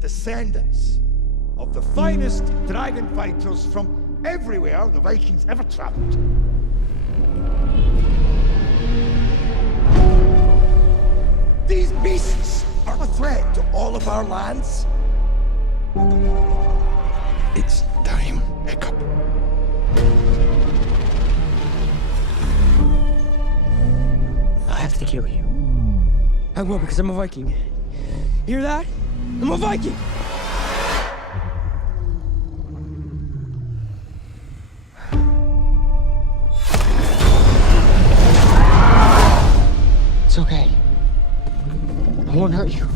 descendants of the finest dragon fighters from everywhere the Vikings ever traveled. These beasts are a threat to all of our lands. It's time, Hiccup. I have to kill you. I will, because I'm a Viking. Hear that? I'm a Viking! It's okay. I won't hurt you.